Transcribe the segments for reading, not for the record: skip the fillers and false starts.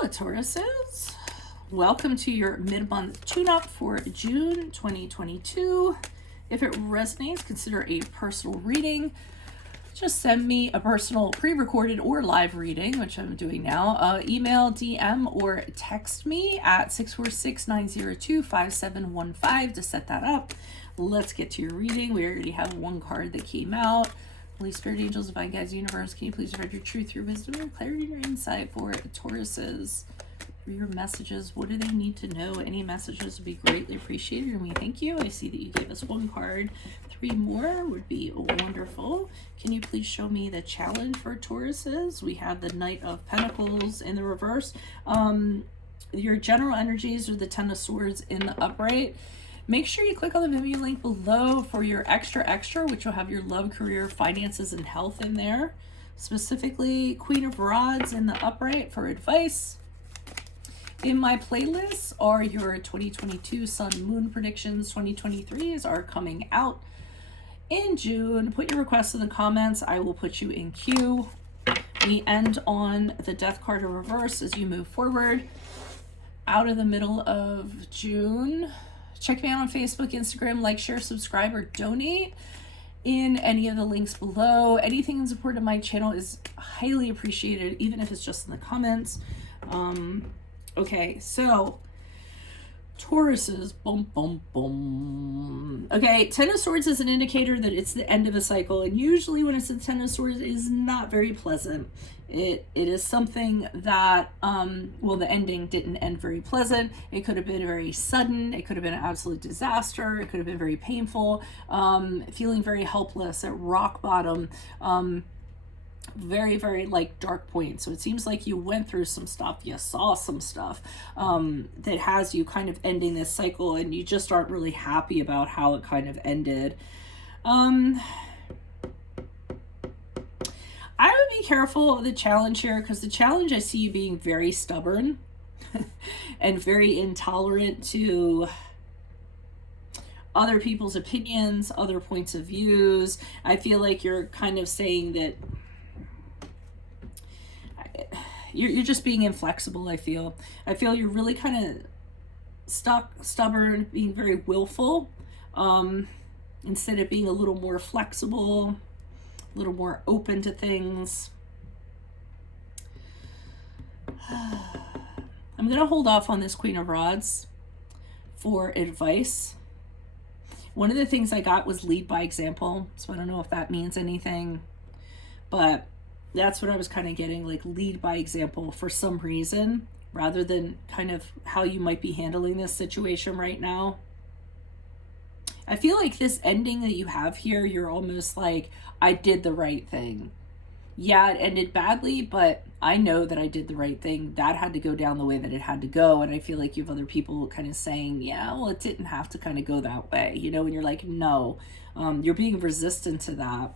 Hello, Tauruses. Welcome to your mid-month tune-up for June 2022. If it resonates, consider a personal reading. Just send me a personal pre-recorded or live reading, which I'm doing now. Email, DM, or text me at 646-902-5715 to set that up. Let's get to your reading. We already have one card that came out. Holy Spirit, Angels, Divine Guides, Universe, can you please provide your truth, your wisdom, your clarity, and your insight for Tauruses? For your messages, what do they need to know? Any messages would be greatly appreciated, and we thank you. I see that you gave us one card. 3 more would be wonderful. Can you please show me the challenge for Tauruses? We have the Knight of Pentacles in the reverse. Your general energies are the Ten of Swords in the upright. Make sure you click on the Venmo link below for your extra, which will have your love, career, finances, and health in there. Specifically, Queen of Rods in the upright for advice. In my playlists are your 2022 Sun Moon predictions. 2023s are coming out in June. Put your requests in the comments. I will put you in queue. We end on the Death card in reverse as you move forward out of the middle of June. Check me out on Facebook, Instagram, like, share, subscribe, or donate in any of the links below. Anything in support of my channel is highly appreciated, even if it's just in the comments. Okay, so Tauruses, boom, boom, boom. Okay, Ten of Swords is an indicator that it's the end of a cycle, and usually when it's the Ten of Swords, it is not very pleasant. It is something that, well, the ending didn't end very pleasant. It could have been very sudden. It could have been an absolute disaster. It could have been very painful. Feeling very helpless at rock bottom. Very, very like dark point. So it seems like you went through some stuff, you saw some stuff that has you kind of ending this cycle, and you just aren't really happy about how it kind of ended. I would be careful of the challenge here, because the challenge, I see you being very stubborn and very intolerant to other people's opinions, other points of views. I feel like you're kind of saying that you're just being inflexible. I feel you're really kind of stuck, stubborn, being very willful, instead of being a little more flexible, a little more open to things. I'm going to hold off on this Queen of Rods for advice. One of the things I got was lead by example, so I don't know if that means anything, but that's what I was kind of getting, like lead by example for some reason, rather than kind of how you might be handling this situation right now. I feel like this ending that you have here, you're almost like, I did the right thing. Yeah, it ended badly, but I know that I did the right thing. That had to go down the way that it had to go. And I feel like you have other people kind of saying, yeah, well, it didn't have to kind of go that way, you know, and you're like, no, you're being resistant to that.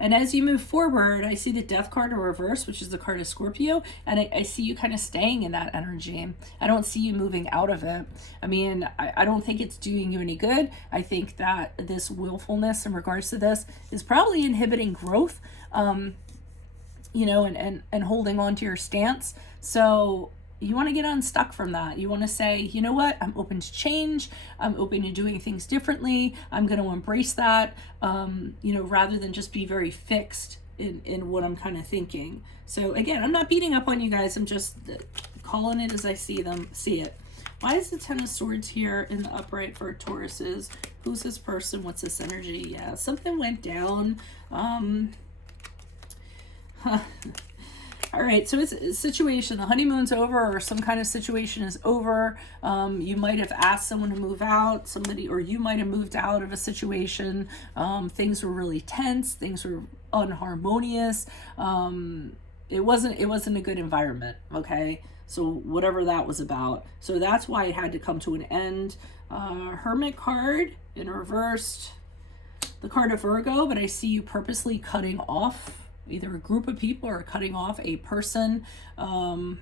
And as you move forward, I see the Death card in reverse, which is the card of Scorpio, and I see you kind of staying in that energy. I don't see you moving out of it. I mean, I don't think it's doing you any good. I think that this willfulness in regards to this is probably inhibiting growth, you know, and holding on to your stance. So you want to get unstuck from that. You want to say, you know what, I'm open to change. I'm open to doing things differently. I'm going to embrace that, you know, rather than just be very fixed in what I'm kind of thinking. So again, I'm not beating up on you guys. I'm just calling it as I see it. Why is the Ten of Swords here in the upright for Tauruses? Who's this person? What's this energy? Yeah, something went down. All right, so it's a situation. The honeymoon's over, or some kind of situation is over. You might have asked someone to move out, or you might have moved out of a situation. Things were really tense. Things were unharmonious. It wasn't a good environment. Okay, so whatever that was about. So that's why it had to come to an end. Hermit card in reversed. The card of Virgo, but I see you purposely cutting off either a group of people or cutting off a person, not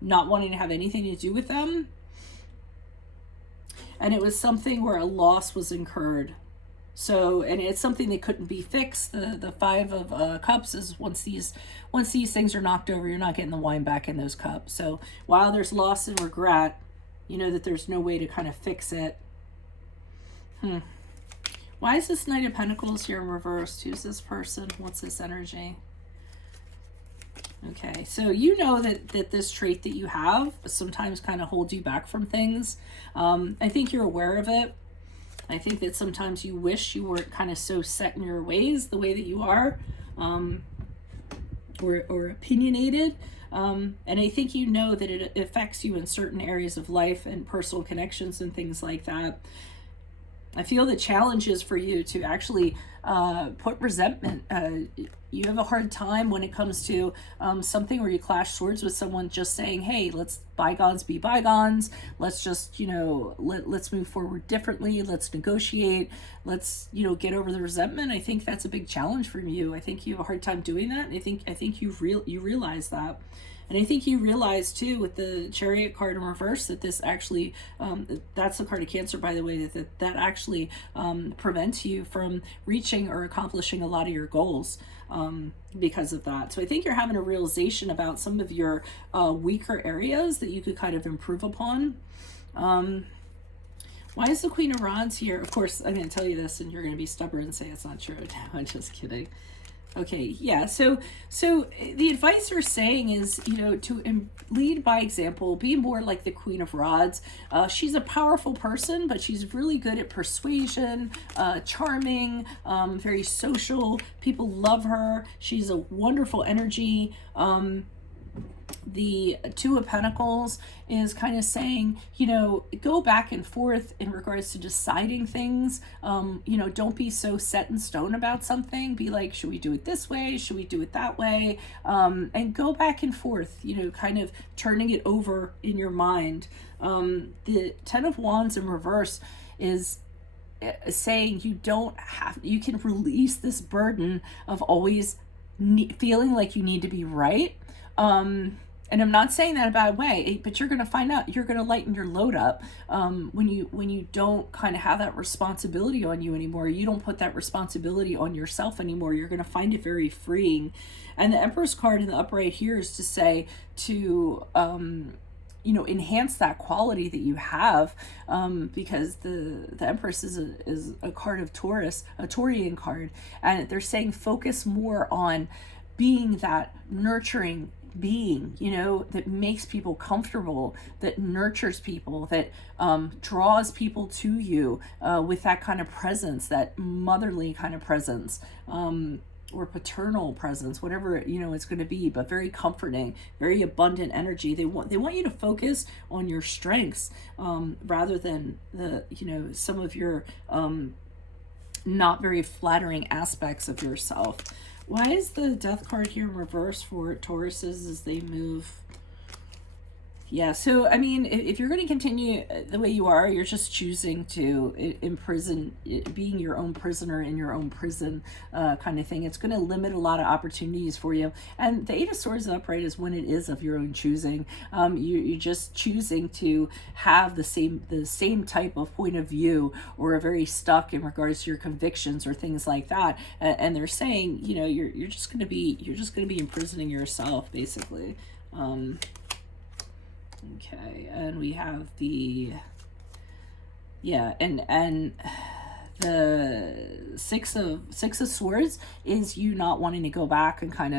wanting to have anything to do with them. And it was something where a loss was incurred. So, and it's something that couldn't be fixed. The Five of Cups is once these things are knocked over, you're not getting the wine back in those cups. So while there's loss and regret, you know that there's no way to kind of fix it. Why is this Knight of Pentacles here in reverse? Who's this person? What's this energy? Okay, so you know that this trait that you have sometimes kind of holds you back from things. I think you're aware of it. I think that sometimes you wish you weren't kind of so set in your ways, the way that you are, or opinionated. And I think you know that it affects you in certain areas of life and personal connections and things like that. I feel the challenge is for you to actually put resentment. You have a hard time when it comes to something where you clash swords with someone, just saying, hey, let's bygones be bygones. Let's just, you know, let's move forward differently. Let's negotiate. Let's, you know, get over the resentment. I think that's a big challenge for you. I think you have a hard time doing that. And I think you realize that. And I think you realize too with the Chariot card in reverse that this actually, that's the card of Cancer, by the way, that actually prevents you from reaching or accomplishing a lot of your goals because of that. So I think you're having a realization about some of your weaker areas that you could kind of improve upon. Why is the Queen of Rods here? Of course, I'm going to tell you this and you're going to be stubborn and say it's not true. No, I'm just kidding. Okay, yeah, so the advice they're saying is, you know, to lead by example, be more like the Queen of Rods. She's a powerful person, but she's really good at persuasion, charming, very social. People love her. She's a wonderful energy. The Two of Pentacles is kind of saying, you know, go back and forth in regards to deciding things. You know, don't be so set in stone about something. Be like, should we do it this way? Should we do it that way? And go back and forth, you know, kind of turning it over in your mind. The Ten of Wands in reverse is saying you can release this burden of always feeling like you need to be right. And I'm not saying that in a bad way, but you're going to find out, you're going to lighten your load up when you don't kind of have that responsibility on you anymore. You don't put that responsibility on yourself anymore. You're going to find it very freeing. And the Empress card in the upright here is to say to, you know, enhance that quality that you have, because the Empress is a card of Taurus, a Taurian card. And they're saying focus more on being that nurturing being, you know, that makes people comfortable, that nurtures people, that draws people to you with that kind of presence, that motherly kind of presence, or paternal presence, whatever, you know, it's going to be, but very comforting, very abundant energy. They want you to focus on your strengths rather than some of your not very flattering aspects of yourself. Why is the Death card here in reverse for Tauruses as they move? Yeah, so, I mean, if you're going to continue the way you are, you're just choosing to imprison, being your own prisoner in your own prison kind of thing. It's going to limit a lot of opportunities for you. And the Eight of Swords upright is when it is of your own choosing. You're just choosing to have the same type of point of view, or are very stuck in regards to your convictions or things like that. And they're saying, you know, you're just going to be imprisoning yourself, basically. Okay, and we have the, and the Six of Swords is you not wanting to go back and kind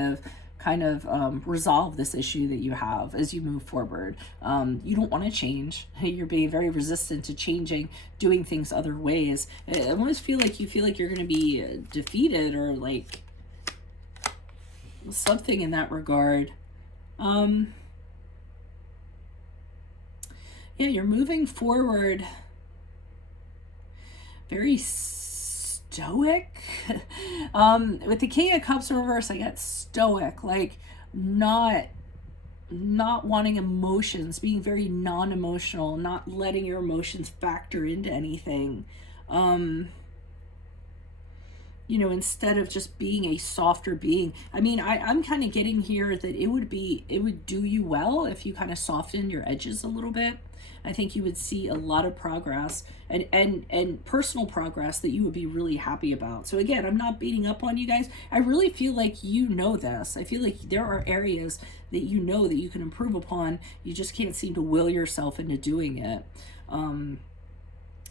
of resolve this issue that you have as you move forward. You don't want to change. You're being very resistant to changing, doing things other ways. I almost feel like you're going to be defeated, or like something in that regard. Yeah, you're moving forward very stoic. With the King of Cups in reverse, I get stoic, like not wanting emotions, being very non-emotional, not letting your emotions factor into anything. you know, instead of just being a softer being. I mean, I'm kind of getting here that it would do you well if you kind of soften your edges a little bit. I think you would see a lot of progress and personal progress that you would be really happy about. So again, I'm not beating up on you guys. I really feel like you know this. I feel like there are areas that you know that you can improve upon. You just can't seem to will yourself into doing it.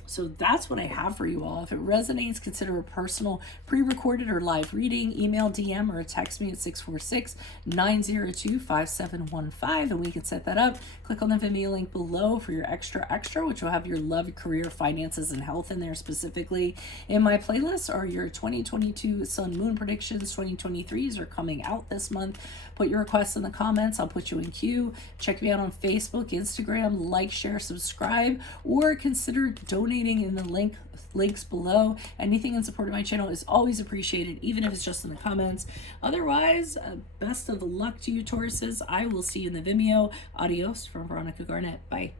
So that's what I have for you all. If it resonates, consider a personal pre-recorded or live reading. Email, DM, or text me at 646-902-5715, and we can set that up. Click on the Vimeo link below for your extra, which will have your love, career, finances, and health in there specifically. In my playlist are your 2022 Sun Moon predictions. 2023s are coming out this month. Put your requests in the comments. I'll put you in queue. Check me out on Facebook, Instagram, like, share, subscribe, or consider donating in the links below. Anything in support of my channel is always appreciated, even if it's just in the comments. Otherwise, best of luck to you, Tauruses. I will see you in the Vimeo. Adios from Veronica Garnet. Bye.